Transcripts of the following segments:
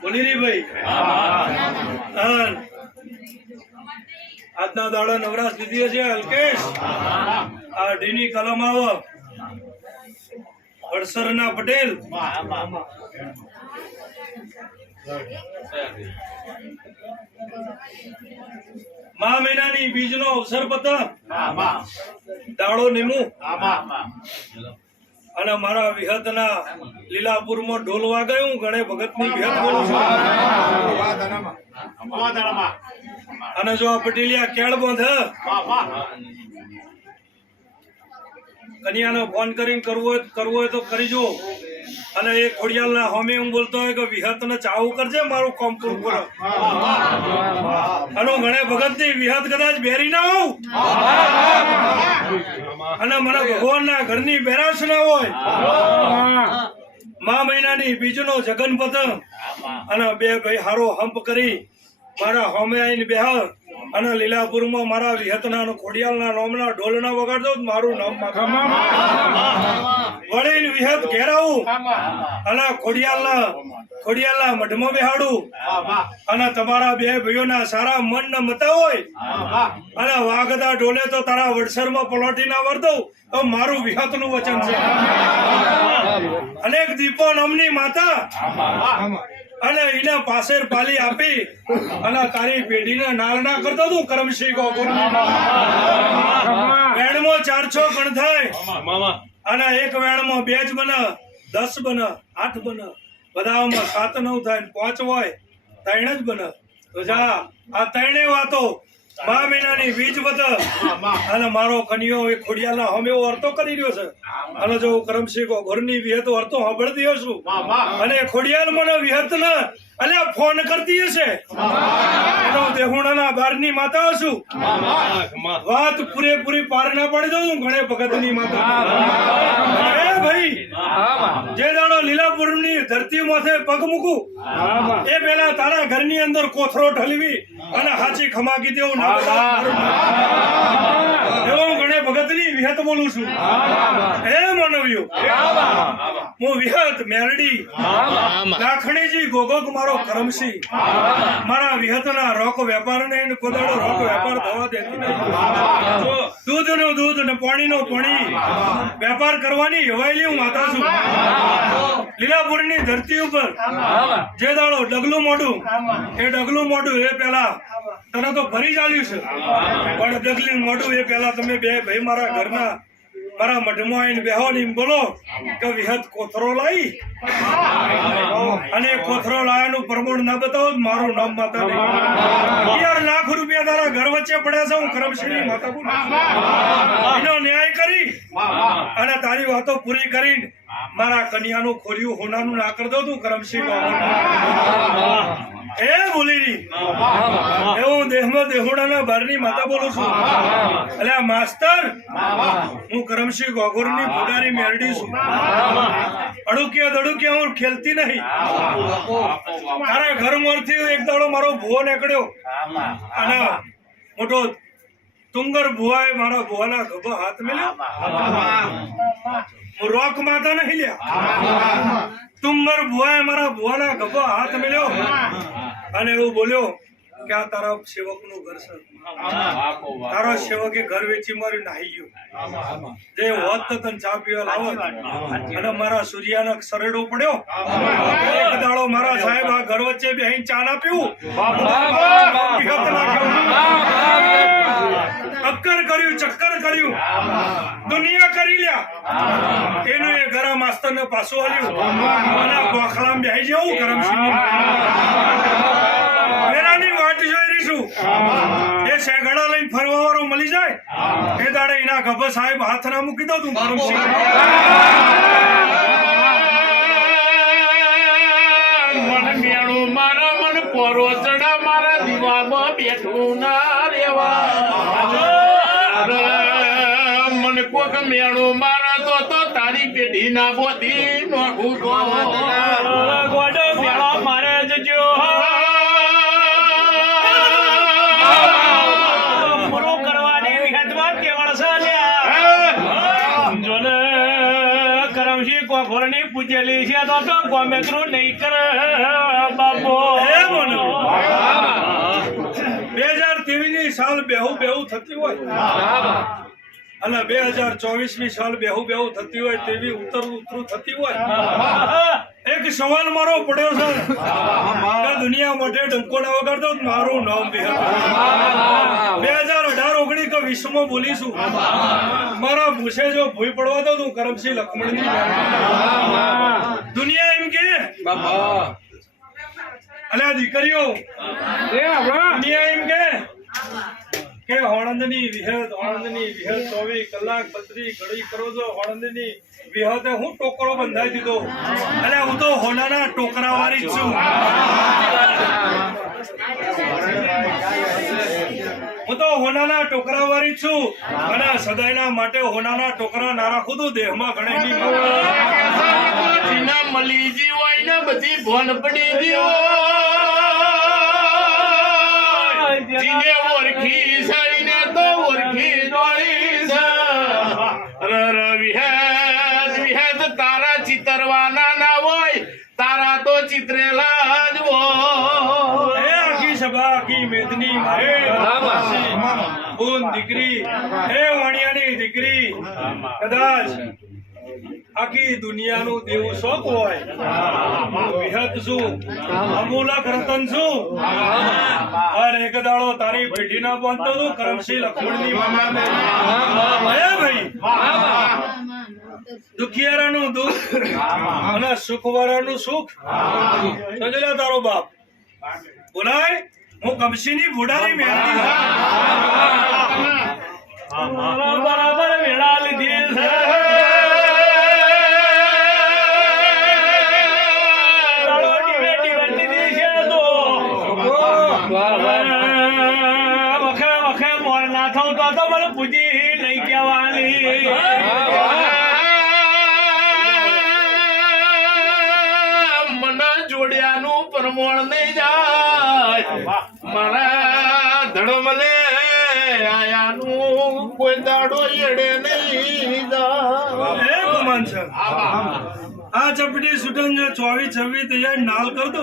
બોલી રી ભાઈ આજના દાડા નવરાશ લીધી છે અલ્કેશ આ ડીની કલમ આવો વડસરના પટેલ મા મહિનાની બીજનો અવસર પતા દાડો નિમુ અને મારા વિહતના લીલાપુરમાં ઢોલ વાગ્યું ગણે ભગતની વિહત બોલું છું અને જો આ પટેલિયા કેળ બંધ કન્યાનો ફોન કરીને કરવો હોય તો કરીજો અને એ ખોડિયાલના હોમે હું બોલતો હોય કે વિહતને ચાવું કરજે મારું કામ પૂરું કરો અને ગણે ભગતની વિહત કદાચ બેરી ના હોઉં અને મને ભગવાનના ઘરની બેરાશ ના હોય મા મહિનાની બીજનો જગન પતંગ અને બે ભાઈ હારો હંપ કરી મારા હોમે આવીને બેહ અને લીલાપુરમાં મારા વિહતના ખોડિયાલના નામના ઢોલના વગાડતો મારું નામ વળીને વિહત ઘેરાવું અને ખોડિયાલના મઢમાં બેહાડું અને તમારા બે ભાઈઓના સારા મન ના મતા હોય અને વાગતા ઢોલે તો તારા વડસરમાં પલોટી ના વર્તવું તો મારું વિહત નું વચન છે અનેક દીપો નામની માતા અને એના પાસે પાલી આપી અને તારી પેઢીને નાલ ના કરતો તું કરમસિંહ વેણમાં 4-6 ગણ થાય અને એક વેણમાં 2 જ બને 10 બને 8 બને બધામાં 7-9 થાય 5 હોય 3 જ બને તો જા આ 3 વાતો મા મહિનાની બીજ બત અને મારો કન્યો એ ખોડિયાલના હમે વર્તો કરી રહ્યો છે અને જો કરમસિંહ ઘરની વિહત વર્તો સાંભળતી હશું અને ખોડિયાલ મને વિહત ના અને ફોન કરતી હશે દેહુણાના બારની માતા હશું વાત પૂરેપૂરી પાર ના પડી દઉં ગણે ભગતની માતા ભાઈ જે દાડો લીલાપુરની ધરતી માથે પગ મૂકું એ પેલા તારા ઘરની અંદર કોથરો ઠલવી અને હાચી ખમાકી દેવું ના એવું ગણે ભગતની વિહત બોલું છું હે માનવ્યો હું વિહત મેરડી લાખણીજી ગોગોક મારો કરમસિંહ મારા વિહતના રોક વેપાર ને કોદાડો રોક વેપાર થવા દેતી નહીં દૂધ નું દૂધ ને પાણી નું પાણી વેપાર કરવાની હવાયેલી હું માતા છું લીલાપુરની ધરતી ઉપર જે દાડો ડગલું મોઢું એ ડગલું મોઢું એ પેલા તને તો ભરી ચાલ્યું છે પણ ડગલું મોઢું એ પેલા તમે બે ભાઈ મારા ઘરના મારા મઢમાં આવીને બેહો ને બોલો કે વિહત કોથરો લાવી અને કોથરો લાયાનું પ્રમાણ ના બતાવો મારું નામ માતા નહીં યાર લાખ રૂપિયા તારા ઘર વચ્ચે પડ્યા છે હું કરમસિંહની માતા બોલું એનો ન્યાય કરી અને તારી વાતો પૂરી કરીને મારા કન્યાનું ખોલ્યું હોનાનું ના કરી દો તું કરમસિંહ એ બોલી ની એવું દેહમાં દેહુડાના બારની માતા બોલું છું એટલે આ માસ્તર હું કરમસિંહ ગોગોરની પુડારી મેરડી છું અડુકિયા હું ખેલતી નહીં તારા ઘર માંથી એક દાડો મારો ભુવો નીકળ્યો અને મોટો તુંગર ભુવાએ મારા ભુવાના ગભા હાથ મેલ્યો હું રોક માતા નહીં લ્યા તુંગર ભુવાએ મારા ભુવાના ગભા હાથ મેલ્યો અને એવું બોલ્યો કે આ તારા સેવક નું ઘર છે તારો સેવકે ઘર વેચી મારી નાહી ગયો જે હોત તો તને ચા પીવા લાવત અને મારા સૂર્યાનો સરેડો પડ્યો એક દાડો મારા સાહેબ આ ઘર વચ્ચે બેહીને ચા ના પીવું અક્કર કર્યું ચક્કર કર્યું દુનિયા કરી લ્યા એનું એ ઘર માસ્તર ને પાછું હાલ્યું અને ગોખલામાં બેહી જવું કરમસિંહ મેરાની વાટ જોઈ રહી છું એ શેગડા લઈને ફરવા વાળો મળી જાય એ દાડે એના ગભા સાહેબ હાથ ના મૂકી દઉં તું કરમસિંહ મન મેળું મારા મન પોરો ચડા મારા દીવામાં બેઠું ના રેવા મન કોક મેળું મારા તો તારી પેઢી ના બોધી નોખું ગોડો મેળો મારે જજો ઢોરની પૂજેલી છે તો ગોમેત્રું નહીં કરે બાપો. એ મને 2023 ની સાલ બેહુ થતી હોય અને 2024 સાલ બેહુ થતી હોય તેવી ઉતરું થતી હોય. એક સવાલ મારો પડ્યો છે કે દુનિયા માટે ડંકો ના વગાડતો મારું નામ વિહત. 2018-19 કે 20 માં બોલીશું મારા ભૂસે જો ભૂઈ પડવા દો તું કરમસિંહ લખમણની દુનિયા એમ કે અલ્યા દીકરીઓ દુનિયા એમ કે હોણંદની વિહત 24 કલાક 32 ઘડી કરો છો. હોણંદની વિહતે હું ટોકરો બંધાઈ દીધો. અરે હું તો હોનાના ટોકરા વાળી જ છું. હું તો હોનાના ટોકરા વાળી જ છું અને સદાયના માટે હોનાના ટોકરા ના રાખું તો દેહમાં ઘણી મલીજી હોય ને બધી ભોન પડી ગયો. જીને ઓળખી સઈને તો ઓળખી દોડી છે. વિહેદ તારા ચિતરવાના ના હોય તારા તો ચિતરેલા જ હોય. હે આખી સભા આખી મેદની મારી બોન દીકરી હે વાણિયાની દીકરી કદાચ આખી દુનિયાનું દેવું શોખ હોય વિહત છું અમૂલક રતન છું અને એક દાડો તારી પેઢી ના બાંધતો તું કરમસિંહ લખમણની હે ભાઈ દુખિયારાનું દુઃખ અને સુખવાળાનું સુખ સમજેલા તારો બાપ બોલાય હું કમસિંહની બુડાની મેળવી બરાબર વેળા લીધી છે. વખે મોર ના થવું તો મને પૂજી નહીં કહેવાની. મને જોડ્યાનું પ્રમોણ નહીં જાય મારા ધડમલે આયાનું કોઈ દાડો એડે નહીં જાય. હે ગુમાન છે આ ચપટી સુટન જો 24-26 તૈયાર નાલ કર દો.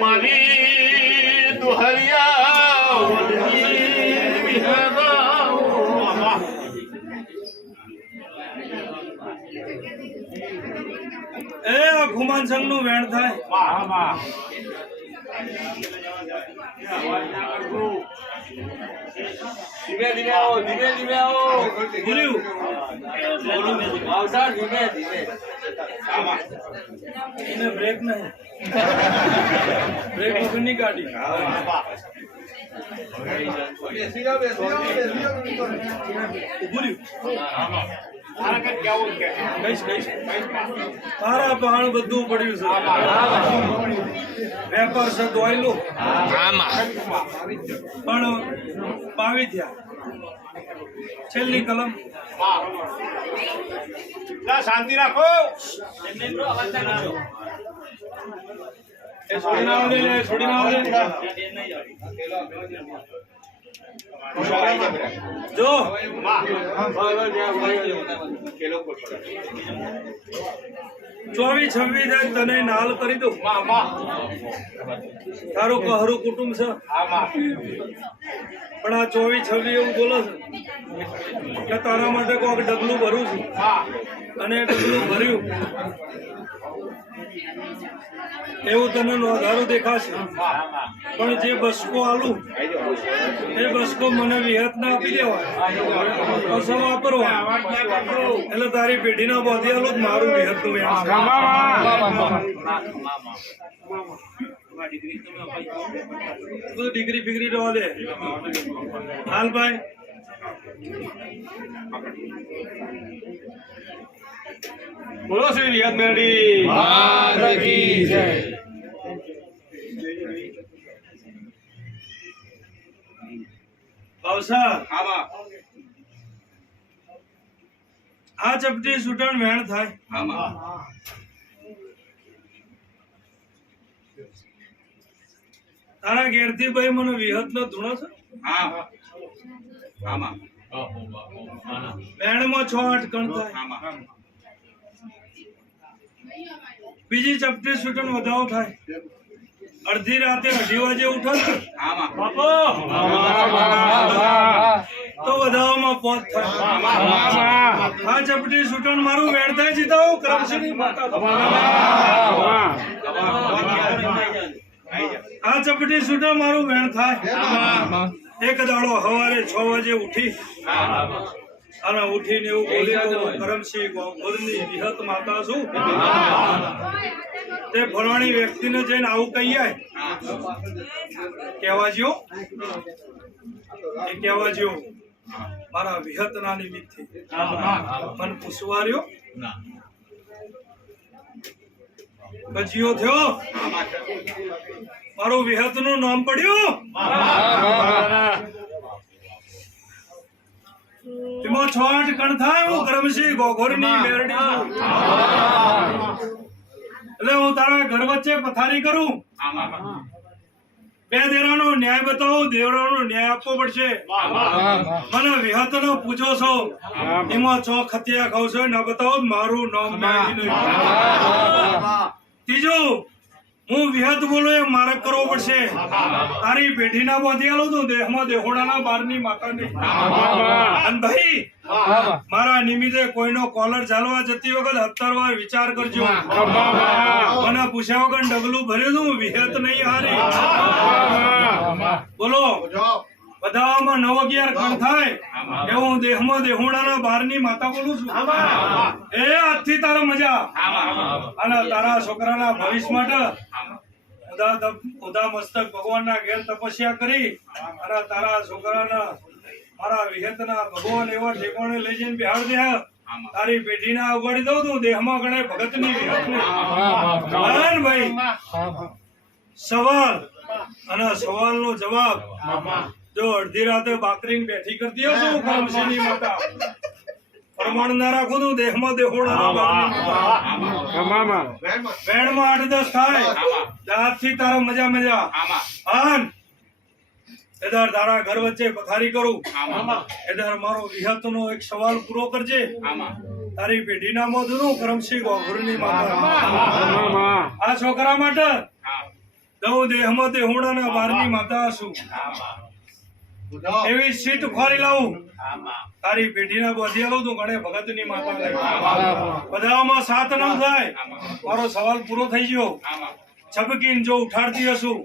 મારી દુહરિયા એ ગુમાન સંઘ નું વેણ થાય ધીમે આવો બોલ્યું આવતા ધીમે એને બ્રેક નહીં બ્રેક વગરની ગાડી કહીશ તારા પહાણ બધું પડ્યું છે વેપાર છે દોયલો પણ પાવી થયા છેલ્લી કલમ શાંતિ રાખો. એ છોડી ના આવે છોડી ના આવે જો 24-26 તને નાલ કરી દઉં. તારું કહારું કુટુંબ છે પણ આ 24-26 એવું બોલો છે કે તારા માટે કોઈક ડગલું ભરું છું અને ડગલું ભર્યું એવું તને નોંધારું દેખાશે પણ જે બસકો આલું એ બસકો મને વિહત ના આપી દેવાય પછી વાપરવા એટલે તારી પેઢીના બોધી આલું જ મારું વિહત નું ડિગ્રી ફિગ્રી રહેવા દે હાલ ભાઈ બોલો શ્રી વિહત મેરડી ભાવસા આ ચપટી સુટણ વેણ થાય તારા ઘેરથી ભાઈ મને વિહત નો ધૂણો છે વેણમાં 6-8 કણ થાય બીજી ચપટી સુટણ વધાવો થાય અડધી રાતે 2:30 વાગે ઉઠો બાપો તો વધાવામાં 5 થાય આ ચપટી સુટણ મારું વેણ થાય જીતાઓ કરમસિંહની માતા આ ચપટી સુટણ મારું વેણ થાય એક દાડો સવારે 6 વાગે ઉઠી અને ઉઠીને એવું બોલી તો કરમસિંહ ગોગોરની વિહત માતા છું તે ફલાણી વ્યક્તિને જઈને આવું કહીએ કહેવા જ્યો એ કહેવા જ્યો મારા વિહતના નિમિત્તે મન પૂછવાર્યો કજિયો થયો મારું વિહતનું નામ પડ્યું એમાં 6-8 કણ થાય હું કરમસિંહ ગોગોરની મેરડી છું એટલે હું તારા ઘર વચ્ચે પથારી કરું બે દેરાનો ન્યાય બતાવો દેવરાનો ન્યાય આપવો પડશે મને વિહતનો પૂછો છો એમાં 6 ખતિયા ખાવ છો ના બતાવો મારું નામ નહીં ત્રીજું હું વિહત બોલું એ મારે કરવો પડશે તારી પેઢીના બોધી આલો તું દેહમાં દેહોડાના બારની માતાની અને ભાઈ મારા નિમિત્તે કોઈનો કોલર ચાલવા જતી વખત 17 વાર વિચાર કરજો મને પૂછ્યા વગર ડગલું ભર્યું તું વિહત નહીં હારી બોલો બધામાં 9-11 કણ થાય એવું દેહમાં દેહોડાના બારની માતા બોલું છું એ આજથી તારા મજા અને તારા છોકરાના ભવિષ્ય માટે ઉદા મસ્તક ભગવાનના ઘેર તપસ્યા કરી અને તારા છોકરાના મારા વિહતના ભગવાન એવા ઠેકોણે લઈ જઈને બિહાર દે તારી પેઢીના ઉગાડી દઉં તું દેહમાં ગણે ભગતની વિહતની ભાઈ સવાલ અને સવાલનો જવાબ જો અડધી રાતે બાકરીને બેઠી કરતી હશો કરમસિંહની માતા પ્રમાણ ના રાખું તું દેહમાં દેહોડાના બારની માતા વેણમાં 8-10 થાય દાંતથી તારા મજા આન એદાર તારા ઘર વચ્ચે પથારી કરું એદાર મારો વિહતનો એક સવાલ પૂરો કરજે તારી પેઢીના મોઢનું કરમસિંહ ગોગોરની માતા આ છોકરા માટે દઉં દેહમાં દેહોડાના બારની માતા છું એવી સીટ ખોરી લાવું તારી પેઢીના બોધિયાલો તું ગણે ભગતની માતા બધામાં 7-9 થાય મારો સવાલ પૂરો થઈ ગયો છબકીને જો ઉઠાડતી હશું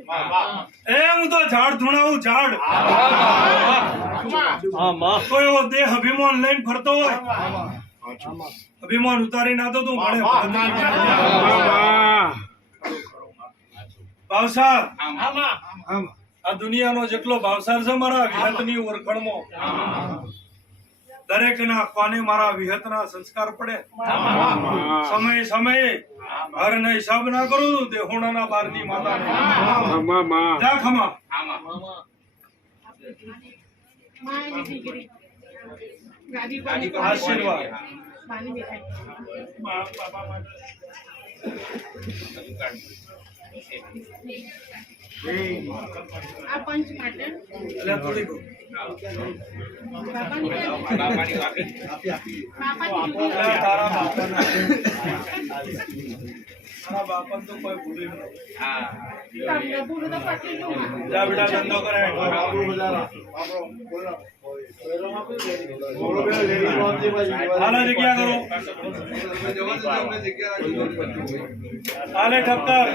એ હું તો ઝાડ ધૂણાવું ઝાડ કોઈ એવો દેહ અભિમાન લઈને ફરતો હોય અભિમાન ઉતારી નાતો તું ગણે ભાવસાર આ દુનિયાનો જેટલો ભાવસાર છે મારા વિહતની ઓળખણમાં દરેકના કોને મારા વિહતના સંસ્કાર પડે સમય સમયે હર ને હિસાબ ના કરું દેહોણાના બારની માતા જા ખમા આશીર્વાદ આ પંચ માટે એટલે થોડી કહું બાપાની તારા બાપાને તો કોઈ ભૂલી નહીં તમને પૂરું તો પતી ગયું જા બેટા ધંધો કરે હાલે જગ્યા કરો હાલે ઠક્કર